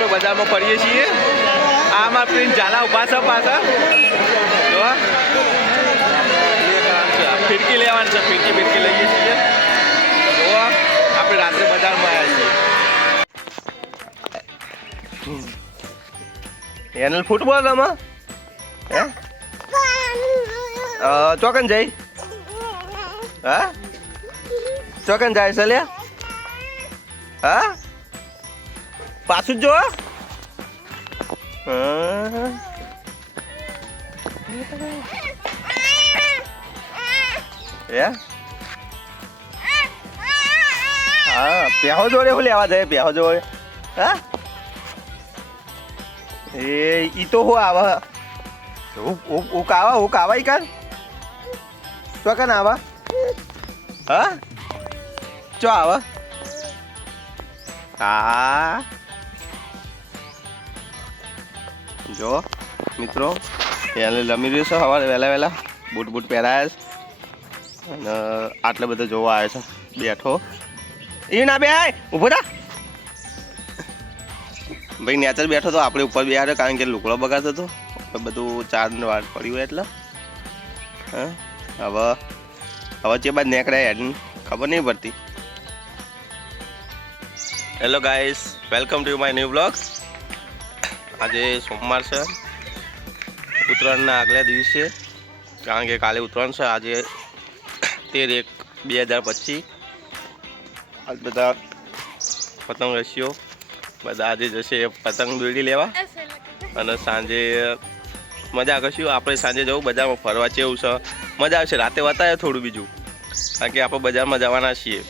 આપણે બજારમાં ફરીએ છીએ. આમાં પ્રિન્સ ઝાલા ઊભા છે પાછા. જો ફિરકી લેવાની છે, ફિરકી ફિરકી લઈએ છીએ. જોવા આપણે રાત્રે બજારમાં આવ્યા છીએ. એનલ ફૂટબોલ રમો? હે? ચોકન જઈ. હા? ચોકન જાય છે હા? પાછું જ જો હા. હે હા પેહો જોડે હું લેવા જાય પેહો જોડે હા એ ઈ તો હું આવે હું હું હું કાવા હું કાવા ઈ કાન તો કાન આવા હા ચો આવા હા જો, મિત્રો એને લમી રહ્યો છે, સવારે વહેલા વહેલા. બૂટ બૂટ પહેરાયા છે. અને આટલે બધો જોવા આવ્યો છે. બેઠો. એ ના બે ઊભો થા. ભાઈ, નેચર બેઠો તો આપણે ઉપર બેહાડ્યો કારણ કે લુકડો બગાડતો હતો. બધું ચાંદ વાર પડ્યું હોય એટલે. હવે હવે જે બાદ નીકળ્યા હેડ ખબર નહીં પડતી. Hello guys welcome to my new blog આજે સોમવાર છે. ઉત્તરાયણના આગલા દિવસે, કારણ કે કાલે ઉત્તરાયણ છે, આજે તેર એક બે હજાર પચીસ. આજ બધા પતંગ રસીઓ, બધા આજે જશે પતંગ દોરી લેવા. અને સાંજે મજા કરશું. આપણે સાંજે જવું, બજારમાં ફરવા જેવું છે. મજા આવશે. રાતે વતાવે થોડું બીજું, કારણ કે આપણે બજારમાં જવાના છીએ.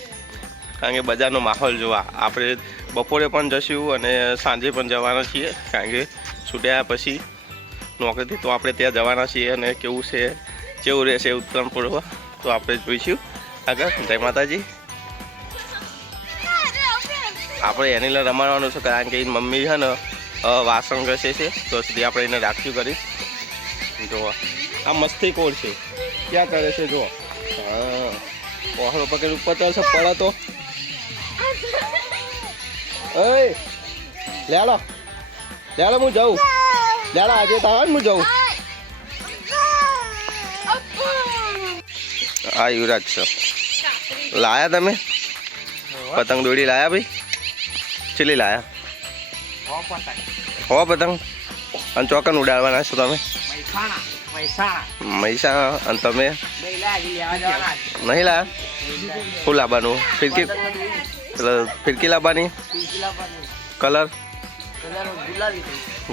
કારણ કે બજારનો માહોલ જોવા. આપણે બપોરે પણ જશું અને સાંજે પણ જવાના છીએ. કારણ કે છૂટ્યા પછી નોકરીથી તો આપણે ત્યાં જવાના છીએ અને કેવું છે, કેવું રહેશે ઉત્તરાયણ પૂર્વ, તો આપણે જોઈશું. આગળ, જય માતાજી. આપણે એની લઈને રમાડવાનું છે કારણ કે એની મમ્મી છે ને વાસણ ઘસે છે, તો સુધી આપણે એને રાખ્યું કરી. જુઓ આ મસ્તી કોર છે? ક્યાં કરે છે? જુઓ હા. પહોળો પકડ ઉપર ચાલશે પડે તો. ઓય લેડો. લેડો હું જાઉં. લેડો આજે તાવ હું જાઉં. આ યુવરાજ છે. લાયા તમે? પતંગ દોડી લાયા ભાઈ? ચીલી લાયા? હો પતંગ. અને ચોકન ઉડાડવાના છો તમે? મહેસાણા. અને તમે? નહીં લાયા? શું લાવવાનું? ફિરકી? ફિરકી લાવવાની કલર?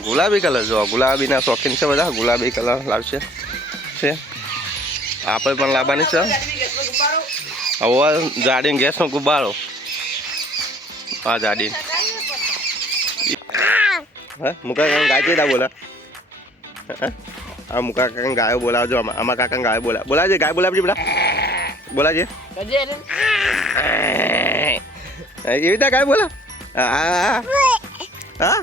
ગુલાબી કલર જો ગુલાબીના શોખીન છે બધા ગુલાબી કલર લાવશે. છે? આપણે પણ લાવવાની છે. હવે જાડીને ગેસનો ગુબ્બારો આ જાડી. હા? મુકા કાકા ગાય કેતા બોલા. હા? મુકા કાકા ગાયો બોલાવજો આમાં આમાં કાકા ગાયો બોલા બોલાજે ગાય બોલાવજે બેટા બોલાવજે. એવી રીતે ગાય બોલા? હા હા?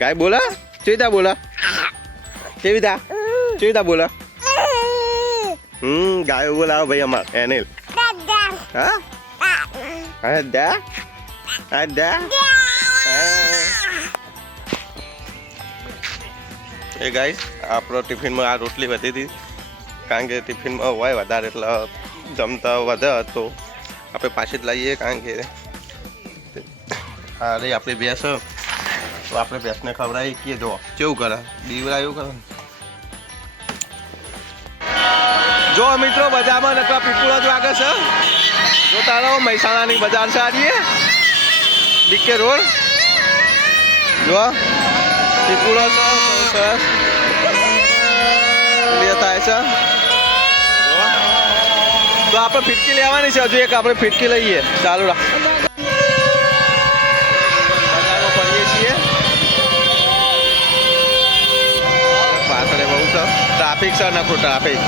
ગાય બોલા? ચેતા બોલા? કેવી કેવી રીતે બોલા? હમ, ગાયો બોલાવો ભાઈ અમાર. એનિલ હા? હા, દા. હા એ ગાય આપણો ટિફિનમાં આ રોટલી વધી હતી કારણ કે ટિફિનમાં હોય વધારે, એટલે જમતા વધે તો આપણે પાછી જ લાવીએ કારણ કે હા આપણે ભેંસ તો આપણે ભેંસને ખવડાવી કે જો, કેવું કરે? બીવરાયું કરે જો, મિત્રો, બજારમાં નકરા પીપુળો જ વાગે છે. જો, તારો મહેસાણાની બજાર છે આરીએ બીકે રોડ. જો પીપુળો સરસ. થાય છે. તો આપણે ફિટકી લેવાની છે, હજુ એક આપણે ફિટકી લઈએ. ચાલુ રાખ. ટ્રાફિક છે નકરું ટ્રાફિક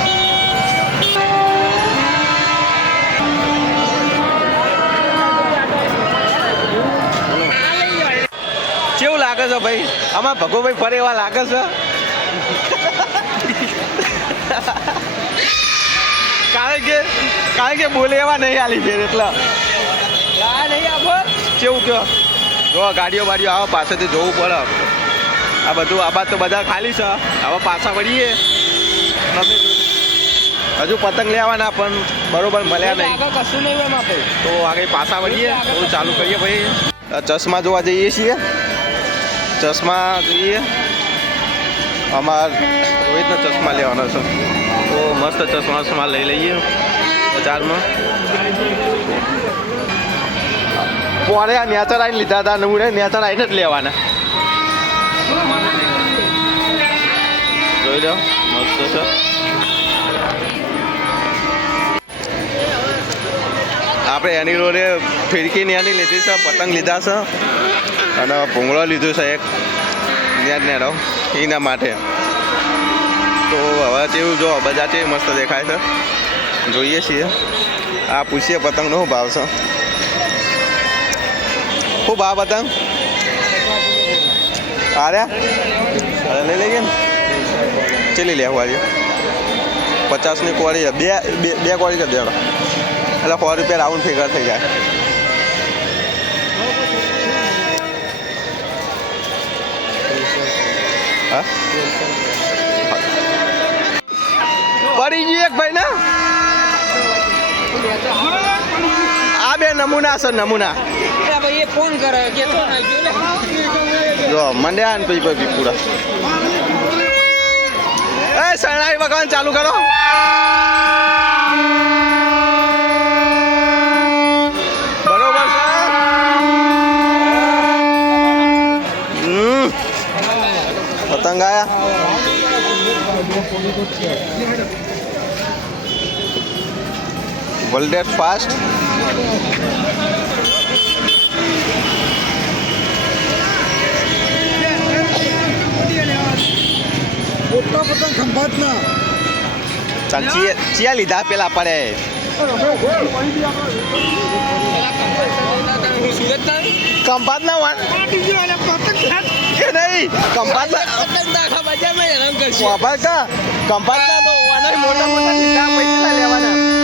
કેવું લાગે છે ભાઈ? આમાં ભગોભાઈ ફરે એવા લાગે છે? કારણ કે કારણ કે બોલે એવા નહીં આલી ફેર એટલે. નહીં આપો કેવું કયો? જો, ગાડીઓ બાડીઓ આવો પાસેથી જોવું પડે. આ બધું, આ બાદ તો બધા ખાલી છે. હવે પાછા વળીએ. હજુ પતંગ લેવાના પણ બરોબર મળ્યા નહીં. કશું નહીં એમ આપણે તો આગળ પાછા વળીએ. થોડું ચાલુ કરીએ ભાઈ. ચશ્મા જોવા જઈએ છીએ. ચશ્મા જોઈએ. અમાર રોહિતનો ચશ્મા લેવાનો છે. તો મસ્ત ચશ્મા ચશ્મા લઈ લઈએ બજારમાં. પોણે આ નેચર આવીને લીધા હતા નવું નેચર આવીને જ લેવાના. લો મસ્ત છે. આપણે એની રોડે ફિરકી ન્યાની લીધી છે, પતંગ લીધા છે. અને ભૂંગળો લીધું છે એક. ન્યા નેડો. એના માટે. તો હવે જેવું જો બધા છે મસ્ત દેખાય છે. જોઈએ છીએ. આ પૂછીએ પતંગનો ભાવ છે. શું ભાવ પતંગ? આર્યા અરે લઈ લઈએ ને. ચેલી લેવું આજે? પચાસની કોળી છે. બે બે બે કોળી કરી દેવાનો. એટલે સો રૂપિયા રાઉન્ડ ફિગર થઈ જાય. હા? પડી ગયું એક ભાઈ ના? આ બે નમૂના છે નમૂના. ફોન કરે જો મંડ્યા ને પછી પછી પૂરા. એ શરણાઈ ભગવાન ચાલુ કરો બરોબર છે હમ. પતંગ આયા વર્લ્ડ ફાસ્ટ ખંભાતના. ચાલ ચિયા લીધા પેલા પડે. કંપાત ના વાન એ નહીં કંપાત ના કંપાત ના તો મોટા મોટા લેવાના.